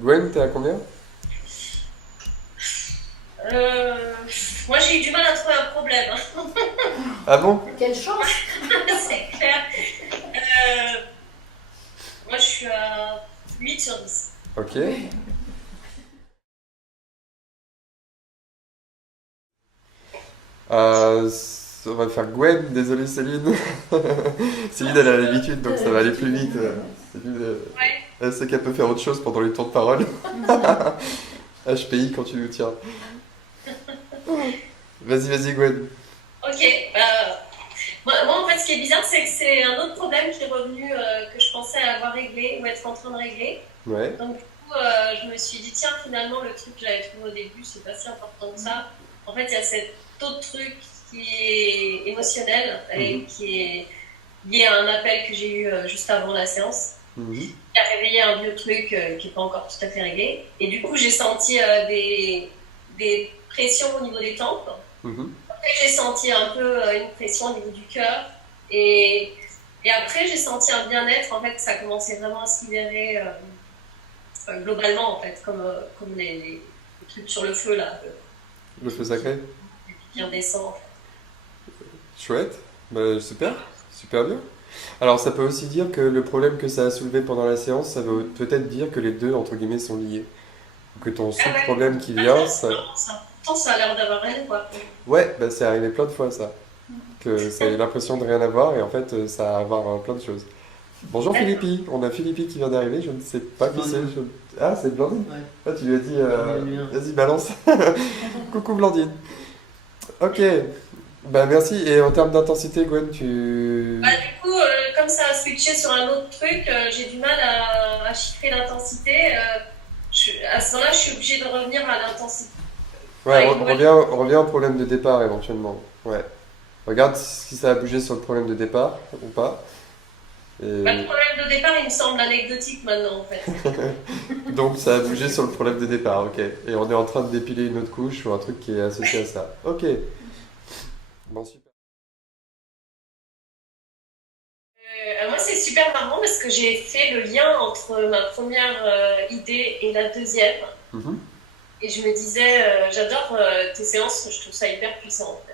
Gwen, t'es à combien? Euh, Moi, j'ai eu du mal à trouver un problème, hein. Ah bon? Quelle chance! C'est clair. Euh, Moi, je suis à 8/10. Ok. On va faire Gwen, désolé Céline. Céline, elle a l'habitude, donc ça va aller plus vite. Céline, Ouais. elle sait qu'elle peut faire autre chose pendant les tours de parole. HPI quand tu nous tiens. Vas-y, vas-y, Gwen. Ok. Moi, en fait, ce qui est bizarre, c'est que c'est un autre problème qui est revenu, que je pensais avoir réglé ou être en train de régler. Ouais. Donc, du coup, je me suis dit, tiens, finalement, le truc que j'avais trouvé au début, c'est pas si important que ça. En fait, il y a cet autre truc qui est émotionnel et Mhm. qui est lié à un appel que j'ai eu juste avant la séance, Mhm. qui a réveillé un vieux truc qui n'est pas encore tout à fait réglé. Et du coup, j'ai senti des pressions au niveau des tempes. Mhm. Après, j'ai senti un peu une pression au niveau du cœur. Et, et après, j'ai senti un bien-être. En fait, ça commençait vraiment à se libérer globalement, en fait, comme les trucs sur le feu, là, Le feu sacré. qui redescend. Chouette. Bah, super. Super bien. Alors, ça peut aussi dire que le problème que ça a soulevé pendant la séance, ça veut peut-être dire que les deux, entre guillemets, sont liés. Ou que ton Ah ouais, sous-problème qui ah, vient, c'est ça... marrant ça. Pourtant, ça a l'air d'avoir rien, quoi. Ouais, bah, c'est arrivé plein de fois, ça. Que ça ait l'impression de rien avoir, et en fait, ça a à voir plein de choses. Bonjour D'accord. Philippi, on a Philippi qui vient d'arriver, je ne sais pas qui c'est. Ah, c'est Blandine. Ouais, Ah, tu lui as dit, il est bien. vas-y, balance. Coucou Blandine. Ok, bah merci. Et en termes d'intensité, Gwen, tu... Du coup, comme ça a switché sur un autre truc, j'ai du mal à chiffrer l'intensité. À ce moment-là, je suis obligée de revenir à l'intensité. Ouais, Avec on revient au problème de départ éventuellement. Ouais. Regarde si ça a bougé sur le problème de départ ou pas. le Et problème de départ, il me semble anecdotique maintenant, en fait. donc ça a bougé sur le problème de départ, ok. Et on est en train de dépiler une autre couche ou un truc qui est associé à ça. Ok. Bon, super. Moi, c'est super marrant parce que j'ai fait le lien entre ma première idée et la deuxième. Mhm. Et je me disais, j'adore tes séances, je trouve ça hyper puissant, en fait.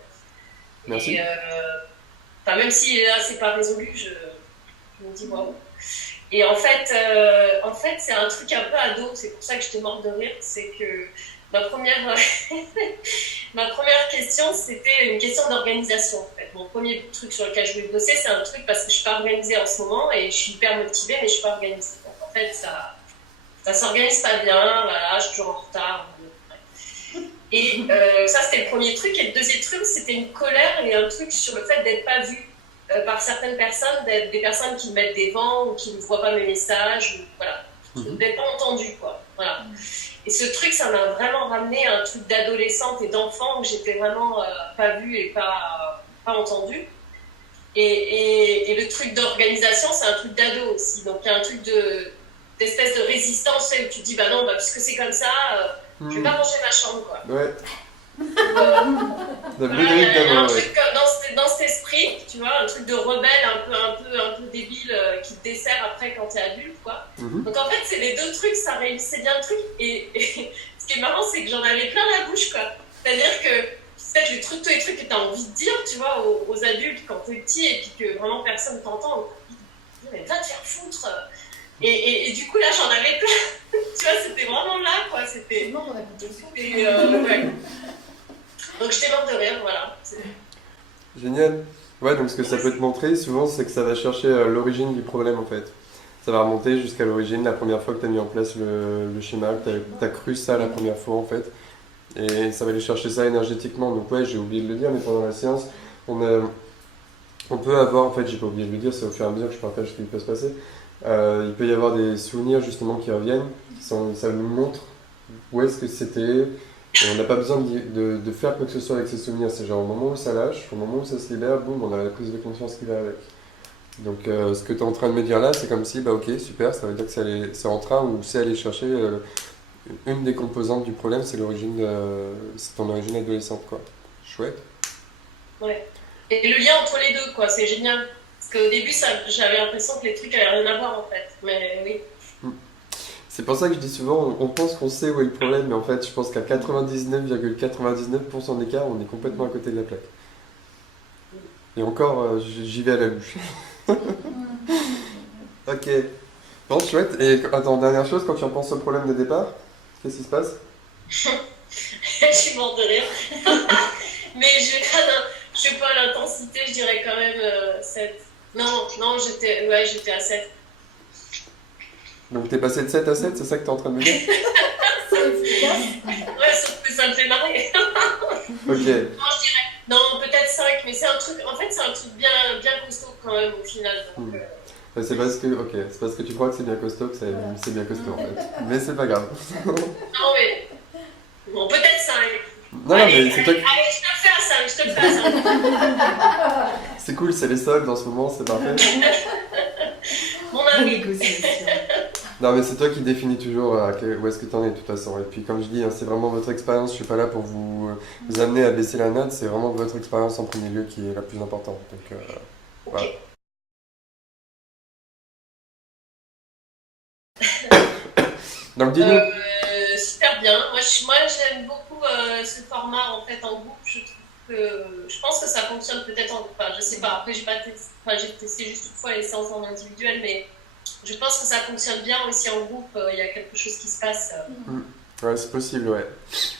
Merci. Et même si là, c'est pas résolu, je me dis waouh. Et en fait, c'est un truc un peu ado, c'est pour ça que je te mords de rire, c'est que ma première, ma première question, c'était une question d'organisation. En fait. Mon premier truc sur lequel je voulais bosser, c'est un truc parce que je suis pas organisée en ce moment et je suis hyper motivée, mais je suis pas organisée. Donc, en fait, ça s'organise pas bien, voilà, je suis toujours en retard. Et ça, c'était le premier truc. Et le deuxième truc, c'était une colère et un truc sur le fait d'être pas vue par certaines personnes, d'être des personnes qui me mettent des vents ou qui ne voient pas mes messages, ou, voilà, Mhm. d'être pas entendues, quoi. Voilà. Et ce truc, ça m'a vraiment ramené à un truc d'adolescente et d'enfant où j'étais vraiment pas vue et pas entendue. Et le truc d'organisation, c'est un truc d'ado aussi. Donc il y a un truc d'espèce de résistance où tu te dis, bah non, bah, puisque c'est comme ça, je vais pas Mhm. ranger ma chambre, quoi. Ouais. La Voilà, il y Frédéric a un d'abord, ouais. truc dans cet esprit, tu vois, un truc de rebelle, un peu débile qui te dessert après quand t'es adulte, quoi. Mhm. Donc en fait, c'est les deux trucs, ça réunissait bien le truc. Et ce qui est marrant, c'est que j'en avais plein la bouche, quoi. C'est-à-dire que peut-être tous les trucs que t'as envie de dire, tu vois, aux adultes quand t'es petit et puis que vraiment personne t'entend. Mais va te faire foutre. Et du coup, là, j'en avais plein. Tu vois, c'était vraiment là, quoi. C'était. Non, on a compris. Ouais. Donc je t'ai mort de rire, voilà. Génial. Ouais, donc ce que ça peut te montrer souvent, c'est que ça va chercher l'origine du problème en fait. Ça va remonter jusqu'à l'origine, la première fois que tu as mis en place le schéma, que tu as cru ça la première fois en fait. Et ça va aller chercher ça énergétiquement. Donc ouais, j'ai oublié de le dire, mais pendant la séance, on, a- on peut avoir, en fait, j'ai pas oublié de le dire, c'est au fur et à mesure que je partage ce qui peut se passer. Il peut y avoir des souvenirs justement qui reviennent, ça nous montre où est-ce que c'était. Et on n'a pas besoin de faire quoi que ce soit avec ces souvenirs. C'est genre au moment où ça lâche, au moment où ça se libère, boum, on a la prise de conscience qui va avec. Donc ce que tu es en train de me dire là, c'est comme si, bah ok, super, ça veut dire que c'est en train ou c'est aller chercher une des composantes du problème, c'est c'est ton origine adolescente, quoi. Chouette. Ouais. Et le lien entre les deux, quoi, c'est génial. Parce qu'au début, j'avais l'impression que les trucs avaient rien à voir, en fait. Mais oui. C'est pour ça que je dis souvent, on pense qu'on sait où est le problème, mais en fait, je pense qu'à 99,99% des cas, on est complètement à côté de la plaque. Et encore, j'y vais à la louche. Ok. Bon, chouette. Et attends, dernière chose, quand tu repenses au problème de départ, qu'est-ce qui se passe? Je suis morte de rire. Mais je sais pas l'intensité, je dirais quand même 7. Non, non, j'étais à 7. Donc t'es passé de 7 à 7, c'est ça que t'es en train de me dire? C'est efficace. Ouais, sauf que ça me fait marrer. Ok. Non, je dirais, non, peut-être 5, mais c'est un truc, en fait, c'est un truc bien, bien costaud quand même au final. Donc, C'est parce que, ok, c'est parce que tu crois que c'est bien costaud que c'est bien costaud en fait. Mais c'est pas grave. non, mais bon, peut-être 5. Non, Allez, mais c'est toi allez, je te le fais à 5, je te le fais à 5. C'est cool, c'est les soldes en ce moment, c'est parfait. Mon ami. Négociation. Non, mais c'est toi qui définis toujours où est-ce que t'en es de toute façon. Et puis, comme je dis, hein, c'est vraiment votre expérience. Je suis pas là pour vous amener à baisser la note. C'est vraiment votre expérience en premier lieu qui est la plus importante. Donc, Ok. voilà. Donc, dis-nous. Super bien. Moi, j'aime beaucoup ce format en fait en groupe. Je pense que ça fonctionne peut-être enfin, je sais pas. Après, j'ai testé juste une fois les séances en individuel, mais je pense que ça fonctionne bien aussi en groupe. Il y a quelque chose qui se passe Ouais, c'est possible, ouais.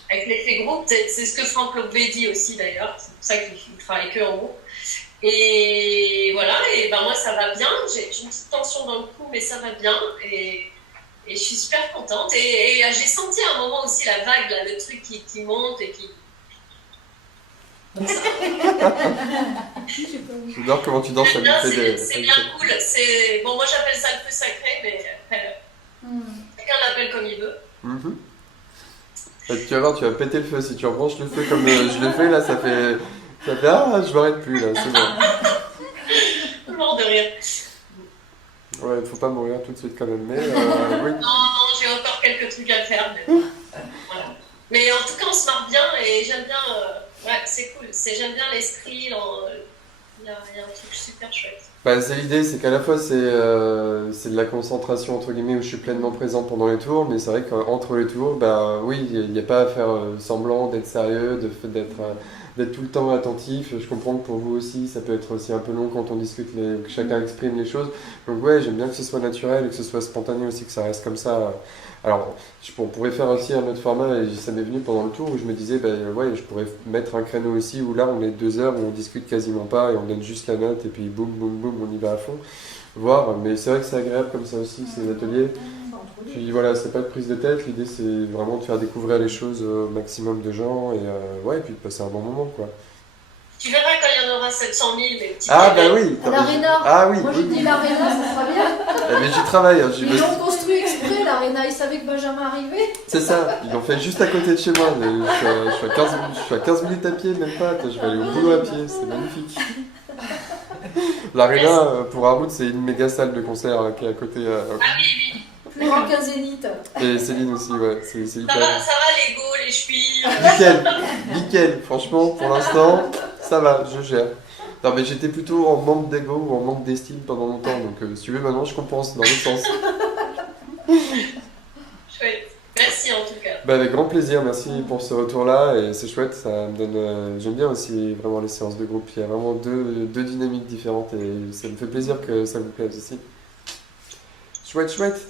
avec l'effet groupe. C'est ce que Franck Lobvé dit aussi d'ailleurs. C'est pour ça qu'il travaille que en groupe. Et voilà. Et ben moi, ça va bien. J'ai une petite tension dans le cou, mais ça va bien. Et je suis super contente. Et j'ai senti à un moment aussi la vague, là, le truc qui monte et qui. J'adore comment tu danses J'aime avec bien, des. c'est bien cool. Bon, moi j'appelle ça le feu sacré, mais après, chacun l'appelle comme il veut. Mhm. Et tu vas voir, tu vas péter le feu. Si tu rebranches le feu comme je l'ai fait, là, ça fait. Ah, je m'arrête plus, là, c'est bon. Mort de rire. Ouais, faut pas mourir tout de suite quand même, mais oui. Non, j'ai encore quelques trucs à faire, mais bon, voilà. Mais en tout cas, on se marre bien et j'aime bien. Ouais, c'est cool. J'aime bien l'esprit. Il y a un truc super chouette. Bah, c'est l'idée, c'est qu'à la fois c'est de la concentration entre guillemets où je suis pleinement présent pendant les tours, mais c'est vrai qu'entre les tours, bah oui, il n'y a pas à faire semblant d'être sérieux, d'être tout le temps attentif. Je comprends que pour vous aussi, ça peut être aussi un peu long quand on discute, que chacun exprime les choses. Donc ouais, j'aime bien que ce soit naturel et que ce soit spontané aussi, que ça reste comme ça. Alors, on pourrait faire aussi un autre format, et ça m'est venu pendant le tour où je me disais, bah, ouais, je pourrais mettre un créneau aussi où là on est 2 heures où on discute quasiment pas et on donne juste la note et puis boum, boum, boum, on y va à fond. Voir, mais c'est vrai que c'est agréable comme ça aussi, ces ateliers. Puis voilà, c'est pas de prise de tête, l'idée c'est vraiment de faire découvrir les choses au maximum de gens et ouais, et puis de passer un bon moment quoi. Tu verras quand il y en aura 700 000, mes petits. Ah bah oui! À l'Arena. Ah oui! Moi j'ai dit l'Arena, ça sera bien. Mais j'y travaille, hein, Ils l'ont construit exprès, l'Arena. Ils savaient que Benjamin arrivait. C'est ça, ils l'ont fait juste à côté de chez moi. Je suis à 15 minutes à pied, même pas. Je vais aller au boulot à pied, c'est magnifique. L'Arena, pour Harout, c'est une méga salle de concert qui est à côté. Ah oui. Plus grand qu'un Zénith. Et Céline aussi, ouais, c'est hyper. Ça va, les go, les chevilles. Nickel, franchement, pour l'instant, ça va, je gère. Non, mais j'étais plutôt en manque d'ego ou en manque d'estime pendant longtemps, donc si tu veux, maintenant je compense dans l'autre sens. Chouette. Merci en tout cas. Bah, avec grand plaisir, merci pour ce retour-là, et c'est chouette, ça me donne. J'aime bien aussi vraiment les séances de groupe, il y a vraiment deux dynamiques différentes, et ça me fait plaisir que ça vous plaise aussi. Chouette, chouette!